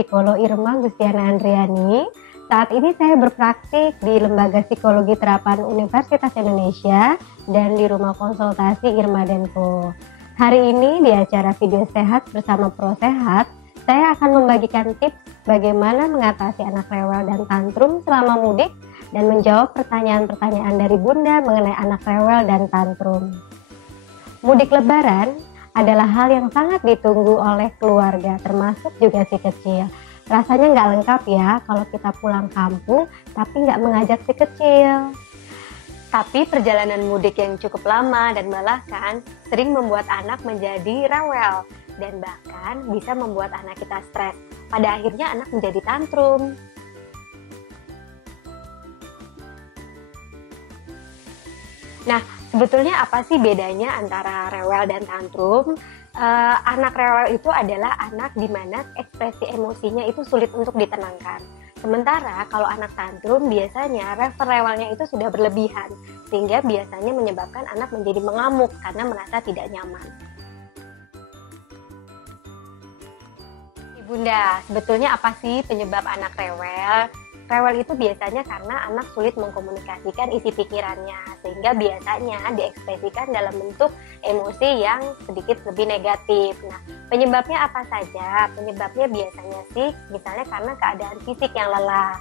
psikolog Irma Gustiana Andriani. Saat ini saya berpraktik di Lembaga Psikologi Terapan Universitas Indonesia dan di Rumah Konsultasi Irma Denko. Hari ini di acara Video Sehat bersama Pro Sehat, saya akan membagikan tips bagaimana mengatasi anak rewel dan tantrum selama mudik dan menjawab pertanyaan-pertanyaan dari Bunda mengenai anak rewel dan tantrum. Mudik Lebaran adalah hal yang sangat ditunggu oleh keluarga, termasuk juga si kecil. Rasanya nggak lengkap ya kalau kita pulang kampung tapi nggak mengajak si kecil. Tapi perjalanan mudik yang cukup lama dan melelahkan sering membuat anak menjadi rewel dan bahkan bisa membuat anak kita stres. Pada akhirnya anak menjadi tantrum. Nah, sebetulnya apa sih bedanya antara rewel dan tantrum? Anak rewel itu adalah anak di mana ekspresi emosinya itu sulit untuk ditenangkan. Sementara kalau anak tantrum biasanya level rewelnya itu sudah berlebihan, sehingga biasanya menyebabkan anak menjadi mengamuk karena merasa tidak nyaman. Bunda, sebetulnya apa sih penyebab anak rewel? Rewel itu biasanya karena anak sulit mengkomunikasikan isi pikirannya, sehingga biasanya diekspresikan dalam bentuk emosi yang sedikit lebih negatif. Nah, penyebabnya apa saja? Penyebabnya biasanya sih, misalnya karena keadaan fisik yang lelah,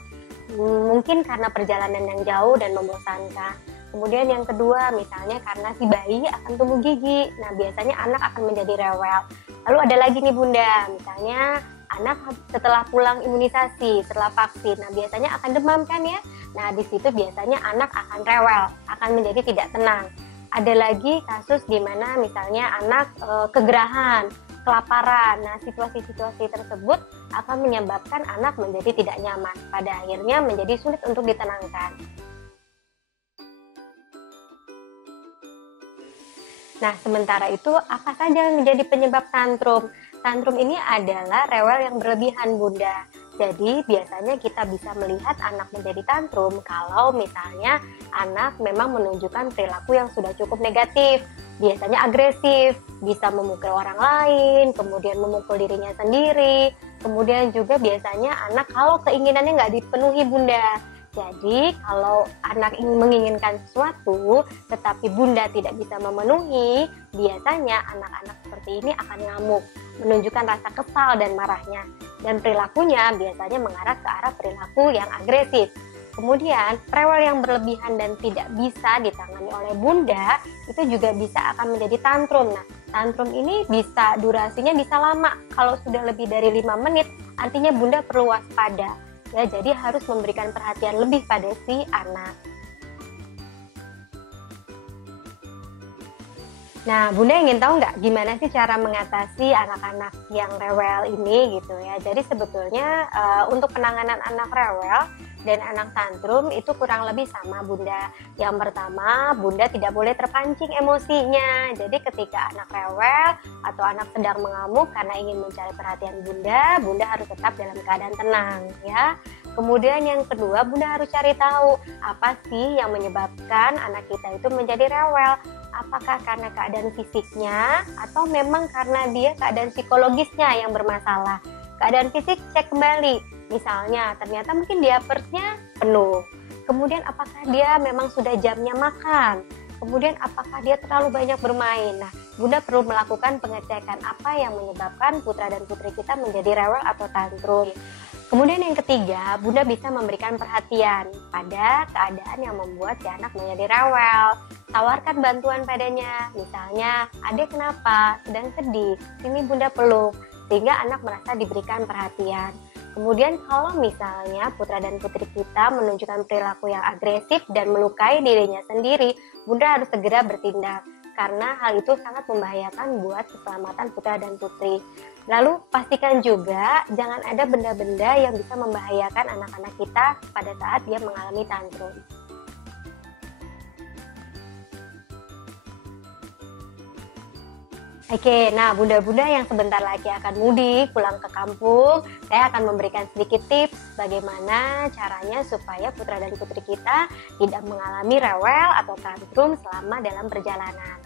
mungkin karena perjalanan yang jauh dan membosankan. Kemudian yang kedua, misalnya karena si bayi akan tumbuh gigi. Nah, biasanya anak akan menjadi rewel. Lalu ada lagi nih Bunda, misalnya anak setelah pulang imunisasi, setelah vaksin, nah biasanya akan demam kan ya. Nah di situ biasanya anak akan rewel, akan menjadi tidak tenang. Ada lagi kasus di mana misalnya anak kegerahan, kelaparan. Nah situasi-situasi tersebut akan menyebabkan anak menjadi tidak nyaman. Pada akhirnya menjadi sulit untuk ditenangkan. Nah sementara itu apa saja yang menjadi penyebab tantrum? Tantrum ini adalah rewel yang berlebihan Bunda. Jadi biasanya kita bisa melihat anak menjadi tantrum kalau misalnya anak memang menunjukkan perilaku yang sudah cukup negatif. Biasanya agresif, bisa memukul orang lain, kemudian memukul dirinya sendiri. Kemudian juga biasanya anak kalau keinginannya nggak dipenuhi Bunda. Jadi kalau anak menginginkan sesuatu tetapi Bunda tidak bisa memenuhi, biasanya anak-anak seperti ini akan ngamuk, menunjukkan rasa kesal dan marahnya. Dan perilakunya biasanya mengarah ke arah perilaku yang agresif. Kemudian rewel yang berlebihan dan tidak bisa ditangani oleh Bunda itu juga bisa akan menjadi tantrum. Nah, tantrum ini bisa durasinya bisa lama. Kalau sudah lebih dari 5 menit, artinya Bunda perlu waspada. Ya, jadi harus memberikan perhatian lebih pada si anak. Nah, Bunda ingin tahu nggak gimana sih cara mengatasi anak-anak yang rewel ini gitu ya. Jadi sebetulnya untuk penanganan anak rewel dan anak tantrum itu kurang lebih sama Bunda. Yang pertama, Bunda tidak boleh terpancing emosinya. Jadi ketika anak rewel atau anak sedang mengamuk karena ingin mencari perhatian Bunda, Bunda harus tetap dalam keadaan tenang ya. Kemudian yang kedua, Bunda harus cari tahu apa sih yang menyebabkan anak kita itu menjadi rewel. Apakah karena keadaan fisiknya atau memang karena dia keadaan psikologisnya yang bermasalah. Keadaan fisik cek kembali. Misalnya ternyata mungkin diapersnya penuh. Kemudian apakah dia memang sudah jamnya makan. Kemudian apakah dia terlalu banyak bermain. Nah, Bunda perlu melakukan pengecekan apa yang menyebabkan putra dan putri kita menjadi rewel atau tantrum. Kemudian yang ketiga, Bunda bisa memberikan perhatian pada keadaan yang membuat si anak menjadi rewel. Tawarkan bantuan padanya, misalnya, "Adek kenapa? Sedang sedih." Sini Bunda peluk, sehingga anak merasa diberikan perhatian. Kemudian kalau misalnya putra dan putri kita menunjukkan perilaku yang agresif dan melukai dirinya sendiri, Bunda harus segera bertindak. Karena hal itu sangat membahayakan buat keselamatan putra dan putri. Lalu pastikan juga jangan ada benda-benda yang bisa membahayakan anak-anak kita pada saat dia mengalami tantrum. Oke, nah bunda-bunda yang sebentar lagi akan mudik pulang ke kampung, saya akan memberikan sedikit tips bagaimana caranya supaya putra dan putri kita tidak mengalami rewel atau tantrum selama dalam perjalanan.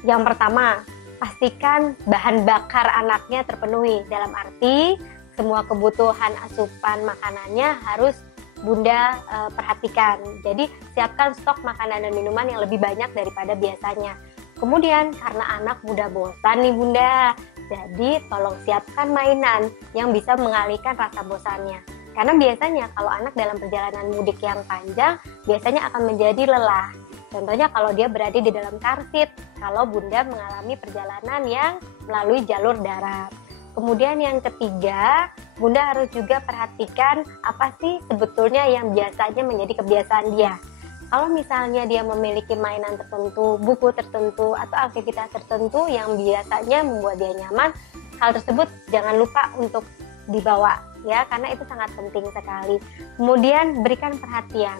Yang pertama, pastikan bahan bakar anaknya terpenuhi, dalam arti semua kebutuhan asupan makanannya harus Bunda perhatikan. Jadi siapkan stok makanan dan minuman yang lebih banyak daripada biasanya. Kemudian karena anak mudah bosan nih Bunda, jadi tolong siapkan mainan yang bisa mengalihkan rasa bosannya. Karena biasanya kalau anak dalam perjalanan mudik yang panjang, biasanya akan menjadi lelah. Contohnya kalau dia berada di dalam car seat, kalau Bunda mengalami perjalanan yang melalui jalur darat. Kemudian yang ketiga, Bunda harus juga perhatikan apa sih sebetulnya yang biasanya menjadi kebiasaan dia. Kalau misalnya dia memiliki mainan tertentu, buku tertentu, atau aktivitas tertentu yang biasanya membuat dia nyaman, hal tersebut jangan lupa untuk dibawa ya, karena itu sangat penting sekali. Kemudian berikan perhatian.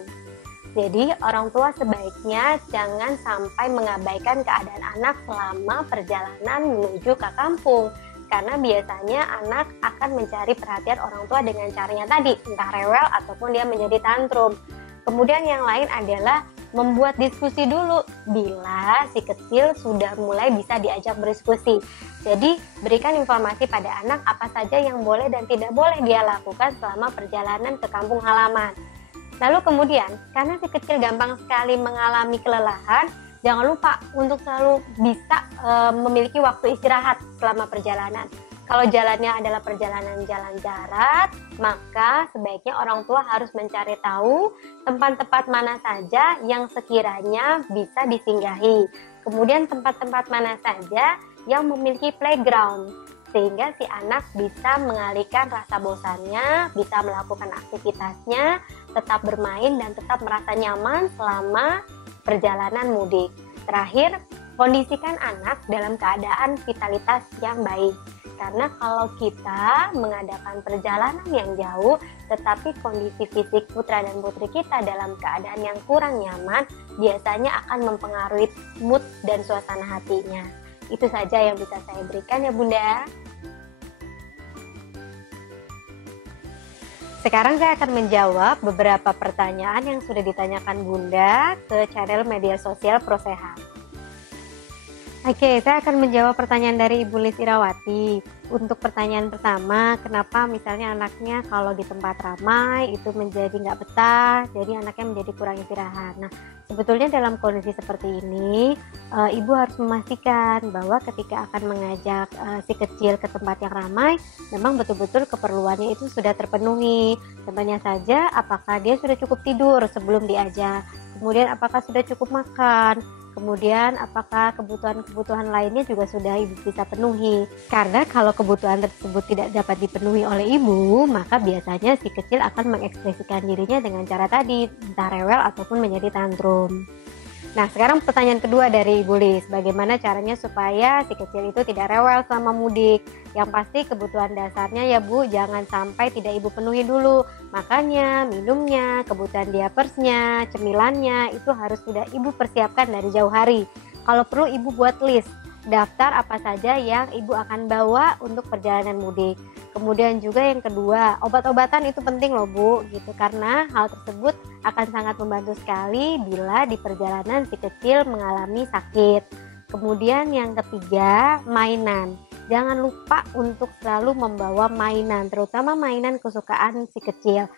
Jadi orang tua sebaiknya jangan sampai mengabaikan keadaan anak selama perjalanan menuju ke kampung. Karena biasanya anak akan mencari perhatian orang tua dengan caranya tadi, entah rewel ataupun dia menjadi tantrum. Kemudian yang lain adalah membuat diskusi dulu bila si kecil sudah mulai bisa diajak berdiskusi. Jadi berikan informasi pada anak apa saja yang boleh dan tidak boleh dia lakukan selama perjalanan ke kampung halaman. Lalu kemudian, karena si kecil gampang sekali mengalami kelelahan, jangan lupa untuk selalu bisa memiliki waktu istirahat selama perjalanan. Kalau jalannya adalah perjalanan jalan darat, maka sebaiknya orang tua harus mencari tahu tempat-tempat mana saja yang sekiranya bisa disinggahi. Kemudian tempat-tempat mana saja yang memiliki playground, sehingga si anak bisa mengalihkan rasa bosannya, bisa melakukan aktivitasnya, tetap bermain dan tetap merasa nyaman selama perjalanan mudik. Terakhir, kondisikan anak dalam keadaan vitalitas yang baik. Karena kalau kita mengadakan perjalanan yang jauh, tetapi kondisi fisik putra dan putri kita dalam keadaan yang kurang nyaman, biasanya akan mempengaruhi mood dan suasana hatinya. Itu saja yang bisa saya berikan ya Bunda. Sekarang saya akan menjawab beberapa pertanyaan yang sudah ditanyakan Bunda ke channel media sosial ProSehat. Oke, saya akan menjawab pertanyaan dari Ibu Lis Irawati. Untuk pertanyaan pertama, kenapa misalnya anaknya kalau di tempat ramai itu menjadi nggak betah, jadi anaknya menjadi kurang istirahat. Nah, sebetulnya dalam kondisi seperti ini, Ibu harus memastikan bahwa ketika akan mengajak si kecil ke tempat yang ramai, memang betul-betul keperluannya itu sudah terpenuhi. Contohnya saja, apakah dia sudah cukup tidur sebelum diajak, kemudian apakah sudah cukup makan, kemudian apakah kebutuhan-kebutuhan lainnya juga sudah Ibu bisa penuhi. Karena kalau kebutuhan tersebut tidak dapat dipenuhi oleh Ibu, maka biasanya si kecil akan mengekspresikan dirinya dengan cara tadi, entah rewel ataupun menjadi tantrum. Nah, sekarang pertanyaan kedua dari Ibu Lis, bagaimana caranya supaya si kecil itu tidak rewel selama mudik? Yang pasti kebutuhan dasarnya ya Bu, jangan sampai tidak Ibu penuhi dulu. Makannya, minumnya, kebutuhan diapersnya, cemilannya, itu harus sudah Ibu persiapkan dari jauh hari. Kalau perlu Ibu buat list, daftar apa saja yang Ibu akan bawa untuk perjalanan mudik. Kemudian juga yang kedua, obat-obatan itu penting loh Bu, gitu, karena hal tersebut akan sangat membantu sekali bila di perjalanan si kecil mengalami sakit. Kemudian yang ketiga, mainan. Jangan lupa untuk selalu membawa mainan, terutama mainan kesukaan si kecil.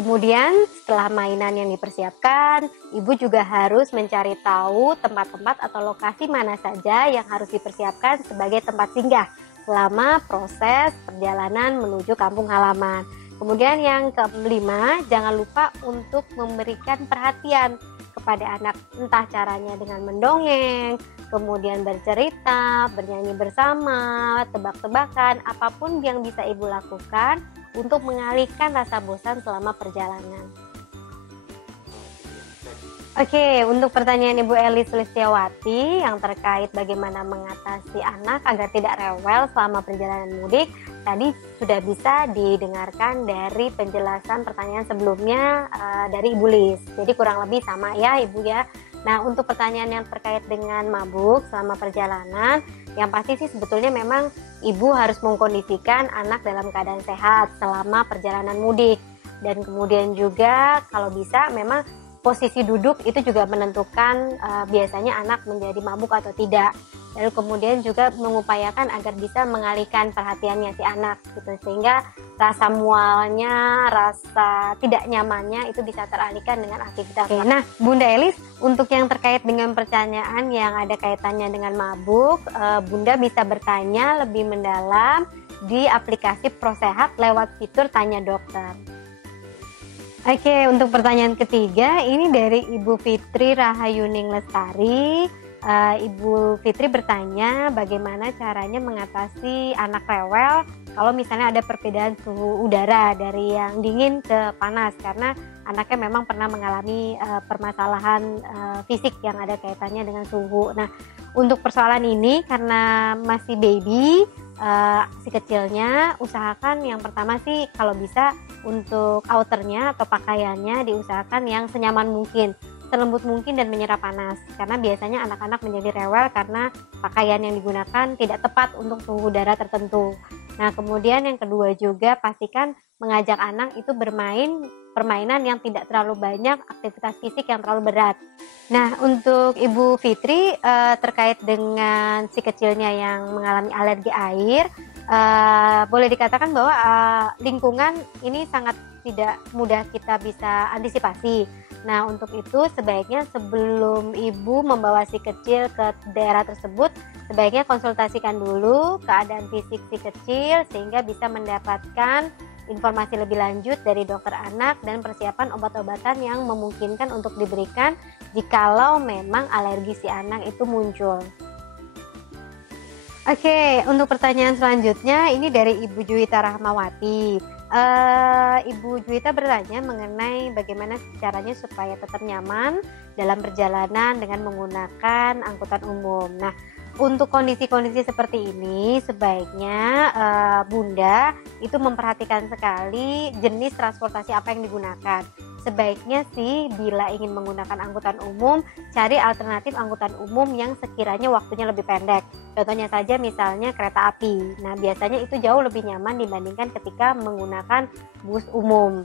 Kemudian setelah mainan yang dipersiapkan, Ibu juga harus mencari tahu tempat-tempat atau lokasi mana saja yang harus dipersiapkan sebagai tempat singgah selama proses perjalanan menuju kampung halaman. Kemudian yang kelima, jangan lupa untuk memberikan perhatian kepada anak, entah caranya dengan mendongeng, kemudian bercerita, bernyanyi bersama, tebak-tebakan, apapun yang bisa Ibu lakukan untuk mengalihkan rasa bosan selama perjalanan. Oke, untuk pertanyaan Ibu Elis Listiawati yang terkait bagaimana mengatasi anak agar tidak rewel selama perjalanan mudik, tadi sudah bisa didengarkan dari penjelasan pertanyaan sebelumnya dari Ibu Lis. Jadi kurang lebih sama ya Ibu ya. Nah, untuk pertanyaan yang terkait dengan mabuk selama perjalanan, yang pasti sih sebetulnya memang Ibu harus mengkondisikan anak dalam keadaan sehat selama perjalanan mudik. Dan kemudian juga kalau bisa memang posisi duduk itu juga menentukan biasanya anak menjadi mabuk atau tidak. lalu kemudian juga mengupayakan agar bisa mengalihkan perhatiannya si anak gitu, sehingga rasa mualnya, rasa tidak nyamannya itu bisa teralihkan dengan aktivitas. Oke, nah Bunda Elis, untuk yang terkait dengan pertanyaan yang ada kaitannya dengan mabuk, Bunda bisa bertanya lebih mendalam di aplikasi ProSehat lewat fitur Tanya Dokter. Oke, untuk pertanyaan ketiga ini dari Ibu Fitri Rahayuning Lestari. Ibu Fitri bertanya bagaimana caranya mengatasi anak rewel kalau misalnya ada perbedaan suhu udara dari yang dingin ke panas, karena anaknya memang pernah mengalami permasalahan fisik yang ada kaitannya dengan suhu. Nah, untuk persoalan ini karena masih baby, si kecilnya, usahakan yang pertama sih kalau bisa untuk outernya atau pakaiannya diusahakan yang senyaman mungkin, selembut mungkin dan menyerap panas, karena biasanya anak-anak menjadi rewel karena pakaian yang digunakan tidak tepat untuk suhu udara tertentu. Nah, kemudian yang kedua juga pastikan mengajak anak itu bermain permainan yang tidak terlalu banyak, aktivitas fisik yang terlalu berat. Nah, untuk Ibu Fitri terkait dengan si kecilnya yang mengalami alergi air, boleh dikatakan bahwa lingkungan ini sangat tidak mudah kita bisa antisipasi. Nah, untuk itu sebaiknya sebelum ibu membawa si kecil ke daerah tersebut, sebaiknya konsultasikan dulu keadaan fisik si kecil sehingga bisa mendapatkan informasi lebih lanjut dari dokter anak dan persiapan obat-obatan yang memungkinkan untuk diberikan jikalau memang alergi si anak itu muncul. Oke, untuk pertanyaan selanjutnya ini dari Ibu Juwita Rahmawati. Ibu Juwita bertanya mengenai bagaimana caranya supaya tetap nyaman dalam perjalanan dengan menggunakan angkutan umum. Nah, untuk kondisi-kondisi seperti ini sebaiknya Bunda itu memperhatikan sekali jenis transportasi apa yang digunakan. Sebaiknya sih bila ingin menggunakan angkutan umum, cari alternatif angkutan umum yang sekiranya waktunya lebih pendek. Contohnya saja misalnya kereta api. Nah, biasanya itu jauh lebih nyaman dibandingkan ketika menggunakan bus umum.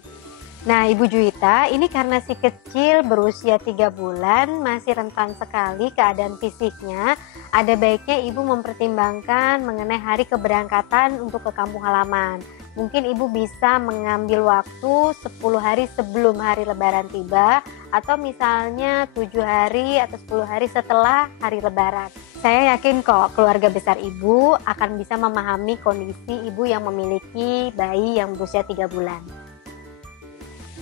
Nah, Ibu Juwita, ini karena si kecil berusia 3 bulan masih rentan sekali keadaan fisiknya, ada baiknya Ibu mempertimbangkan mengenai hari keberangkatan untuk ke kampung halaman. Mungkin Ibu bisa mengambil waktu 10 hari sebelum hari Lebaran tiba, atau misalnya 7 hari atau 10 hari setelah hari Lebaran. Saya yakin kok keluarga besar Ibu akan bisa memahami kondisi Ibu yang memiliki bayi yang berusia 3 bulan.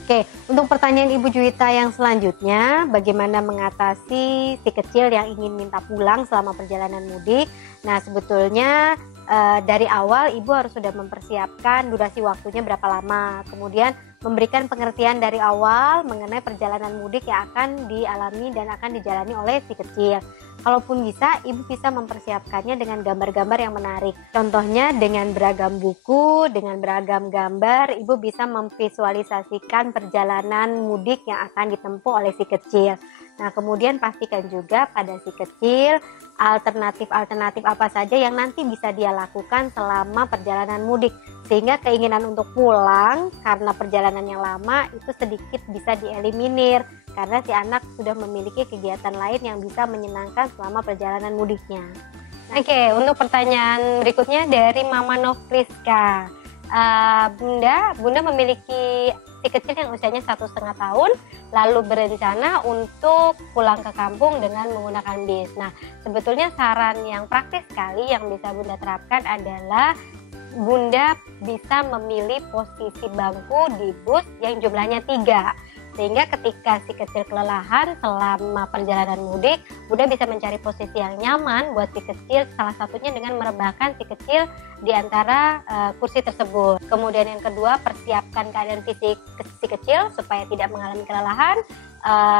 Oke, untuk pertanyaan Ibu Juwita yang selanjutnya, bagaimana mengatasi si kecil yang ingin minta pulang selama perjalanan mudik? Nah, sebetulnya dari awal Ibu harus sudah mempersiapkan durasi waktunya berapa lama, kemudian memberikan pengertian dari awal mengenai perjalanan mudik yang akan dialami dan akan dijalani oleh si kecil. Kalaupun bisa, Ibu bisa mempersiapkannya dengan gambar-gambar yang menarik. Contohnya dengan beragam buku, dengan beragam gambar, Ibu bisa memvisualisasikan perjalanan mudik yang akan ditempuh oleh si kecil. Nah, kemudian pastikan juga pada si kecil alternatif-alternatif apa saja yang nanti bisa dia lakukan selama perjalanan mudik, sehingga keinginan untuk pulang karena perjalanan yang lama itu sedikit bisa dieliminir karena si anak sudah memiliki kegiatan lain yang bisa menyenangkan selama perjalanan mudiknya. Oke, untuk pertanyaan berikutnya dari Mama Novriska. Bunda memiliki si kecil yang usianya 1,5 tahun, lalu berencana untuk pulang ke kampung dengan menggunakan bis. Nah, sebetulnya saran yang praktis sekali yang bisa Bunda terapkan adalah Bunda bisa memilih posisi bangku di bus yang jumlahnya 3. Sehingga ketika si kecil kelelahan selama perjalanan mudik, Bunda bisa mencari posisi yang nyaman buat si kecil, salah satunya dengan merebahkan si kecil di antara kursi tersebut. Kemudian yang kedua, persiapkan keadaan fisik si kecil supaya tidak mengalami kelelahan.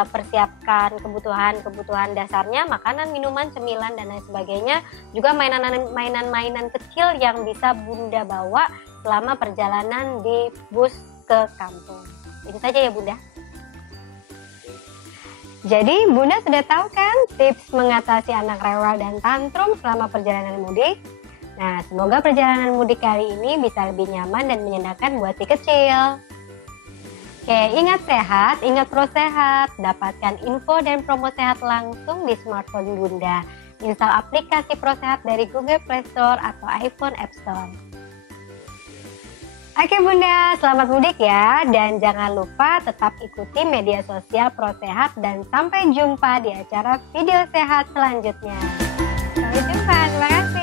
Persiapkan kebutuhan dasarnya, makanan, minuman, cemilan, dan lain sebagainya. Juga mainan-mainan kecil yang bisa Bunda bawa selama perjalanan di bus ke kampung. Itu saja ya Bunda. Jadi Bunda sudah tahu kan tips mengatasi anak rewel dan tantrum selama perjalanan mudik? Nah, semoga perjalanan mudik kali ini bisa lebih nyaman dan menyenangkan buat si kecil. Oke, ingat sehat, ingat ProSehat. Dapatkan info dan promo sehat langsung di smartphone Bunda. Install aplikasi ProSehat dari Google Play Store atau iPhone App Store. Oke Bunda, selamat mudik ya. Dan jangan lupa tetap ikuti media sosial ProSehat dan sampai jumpa di acara video sehat selanjutnya. Sampai jumpa, terima kasih.